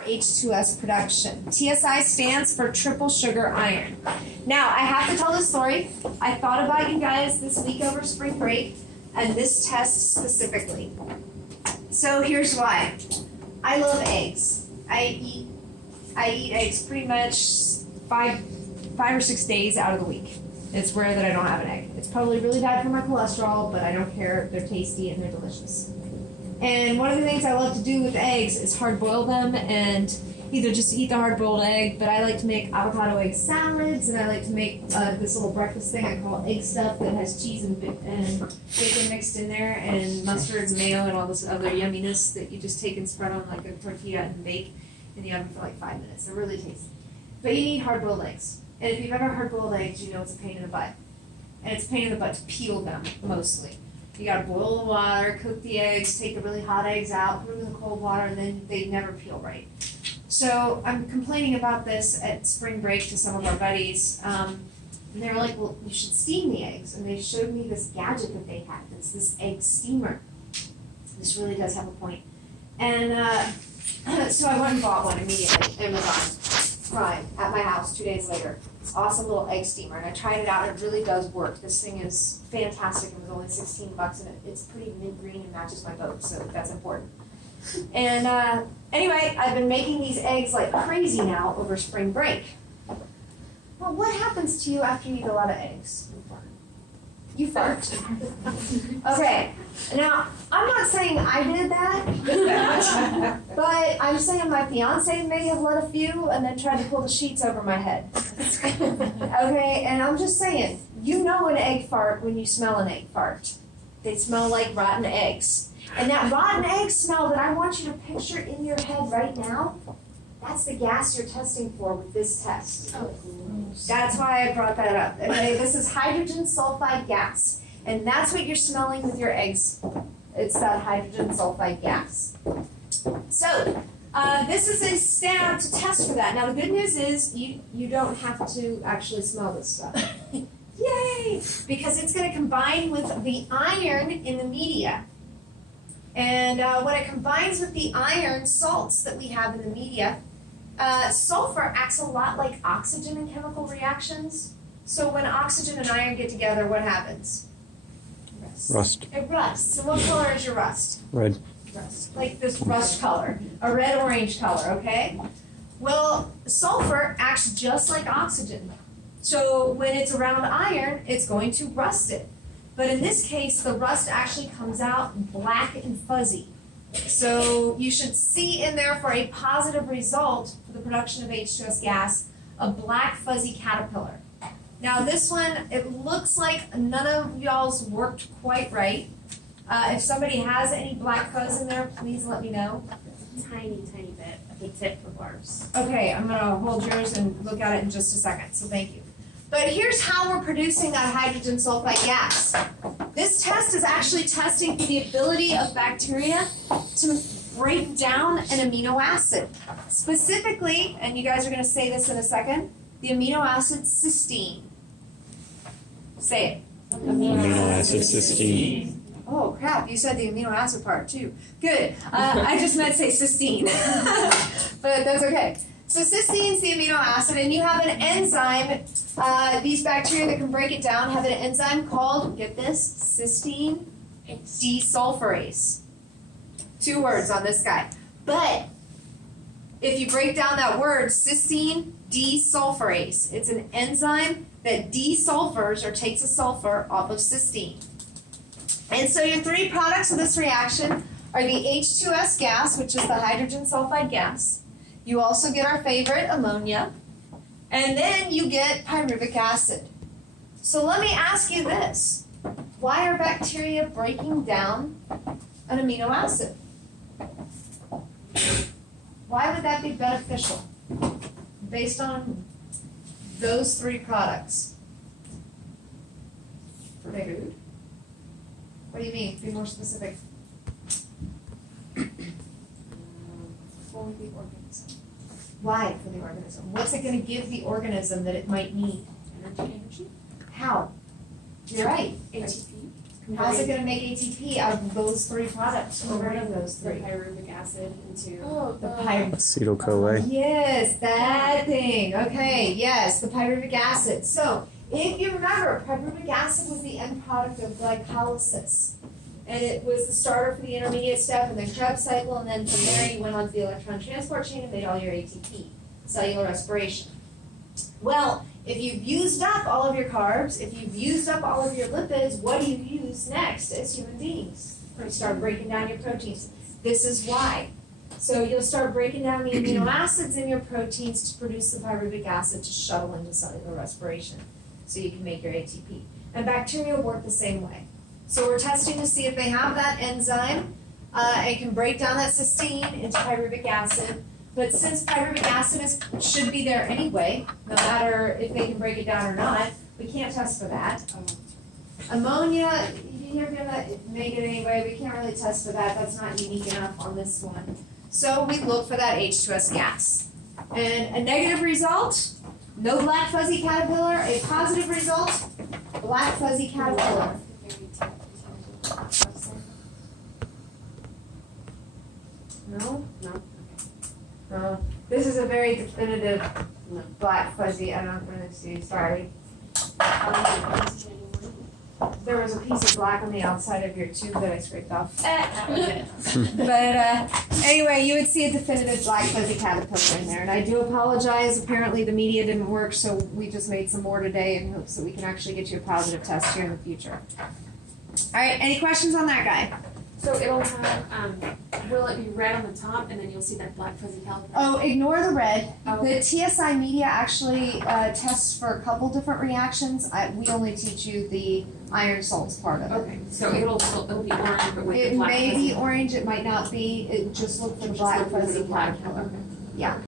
H2S production. TSI stands for triple sugar iron. Now, I have to tell this story. I thought about you guys this week over spring break and this test specifically. So here's why. I love eggs. I eat eggs pretty much five or 6 days out of the week. It's rare that I don't have an egg. It's probably really bad for my cholesterol, but I don't care. They're tasty and they're delicious. And one of the things I love to do with eggs is hard boil them and either just eat the hard boiled egg, but I like to make avocado egg salads, and I like to make this little breakfast thing I call egg stuff that has cheese and bacon mixed in there, and mustard and mayo and all this other yumminess that you just take and spread on like a tortilla and bake in the oven for like 5 minutes. They're really tasty. But you need hard boiled eggs. And if you've ever hard boiled eggs, you know it's a pain in the butt. And it's a pain in the butt to peel them, mostly. You gotta boil the water, cook the eggs, take the really hot eggs out, put them in the cold water, and then they never peel right. So I'm complaining about this at spring break to some of our buddies, and they were like, well, you should steam the eggs. And they showed me this gadget that they had. It's this egg steamer. This really does have a point. And so I went and bought one immediately, Amazon Prime, at my house 2 days later. This awesome little egg steamer, and I tried it out, and it really does work. This thing is fantastic. It was only $16, and it's pretty mint green and matches my boat, so that's important. And anyway, I've been making these eggs like crazy now over spring break. Well, what happens to you after you eat a lot of eggs? You fart. Okay, now I'm not saying I did that, but I'm saying my fiance may have let a few and then tried to pull the sheets over my head. Okay, and I'm just saying, you know an egg fart when you smell an egg fart. They smell like rotten eggs. And that rotten egg smell that I want you to picture in your head right now, that's the gas you're testing for with this test. Oh. That's why I brought that up. Okay, this is hydrogen sulfide gas, and that's what you're smelling with your eggs. It's that hydrogen sulfide gas. So this is a stamp to test for that. Now the good news is you don't have to actually smell this stuff. Yay! Because it's going to combine with the iron in the media. And when it combines with the iron salts that we have in the media, sulfur acts a lot like oxygen in chemical reactions. So when oxygen and iron get together, what happens? Rust. It rusts. So what color is your rust? Red. Rust. Like this rust color, a red-orange color, okay? Well, sulfur acts just like oxygen. So when it's around iron, it's going to rust it. But in this case, the rust actually comes out black and fuzzy. So you should see in there for a positive result for the production of H2S gas, a black fuzzy caterpillar. Now this one, it looks like none of y'all's worked quite right. If somebody has any black fuzz in there, please let me know. Tiny, tiny bit of a tip of ours. Okay, I'm gonna hold yours and look at it in just a second, so thank you. But here's how we're producing that hydrogen sulfide gas. This test is actually testing for the ability of bacteria to break down an amino acid. Specifically, and you guys are going to say this in a second, the amino acid cysteine. Say it. Amino acid cysteine. Oh crap, you said the amino acid part too. Good. I just meant to say cysteine. But that's okay. So cysteine is the amino acid, and you have an enzyme. These bacteria that can break it down have an enzyme called, get this, cysteine desulfurase. 2 words on this guy. But if you break down that word, cysteine desulfurase, it's an enzyme that desulfurs or takes a sulfur off of cysteine. And so your 3 products of this reaction are the H2S gas, which is the hydrogen sulfide gas. You also get our favorite, ammonia, and then you get pyruvic acid. So let me ask you this. Why are bacteria breaking down an amino acid? Why would that be beneficial based on those 3 products? For food? What do you mean? Be more specific. For the organism. Why for the organism? What's it going to give the organism that it might need? Energy. How? You're right. ATP. How's it gonna make ATP out of those three products, or one of those The three? pyruvic acid into. The pyruvic. Acetyl CoA. Yes, that thing. Okay, yes, the pyruvic acid. So, if you remember, pyruvic acid was the end product of glycolysis. And it was the starter for the intermediate step and the Krebs cycle, and then from there you went on to the electron transport chain and made all your ATP, cellular respiration. Well, if you've used up all of your carbs, if you've used up all of your lipids, what do you use next as human beings? You start breaking down your proteins. This is why. So you'll start breaking down the amino acids in your proteins to produce the pyruvic acid to shuttle into cellular respiration so you can make your ATP. And bacteria work the same way. So we're testing to see if they have that enzyme and can break down that cysteine into pyruvic acid. But since pyruvic acid should be there anyway, no matter if they can break it down or not, we can't test for that. Ammonia, you're gonna make it anyway, we can't really test for that, that's not unique enough on this one. So we look for that H2S gas. And a negative result, no black fuzzy caterpillar. A positive result, black fuzzy caterpillar. No? No. This is a very definitive black fuzzy, I don't really see, sorry. There was a piece of black on the outside of your tube that I scraped off. But anyway, you would see a definitive black fuzzy caterpillar in there. And I do apologize, apparently the media didn't work, so we just made some more today in hopes that we can actually get you a positive test here in the future. All right, any questions on that guy? So it'll have, will it be red on the top and then you'll see that black fuzzy caterpillar? Oh, ignore the red. Oh, The TSI media actually tests for a couple different reactions. We only teach you the iron salts part of it. Okay, so it'll be orange but with It the black may fuzzy. be orange, it might not be. It just look for the Just black look for the fuzzy black caterpillar. Okay. Yeah.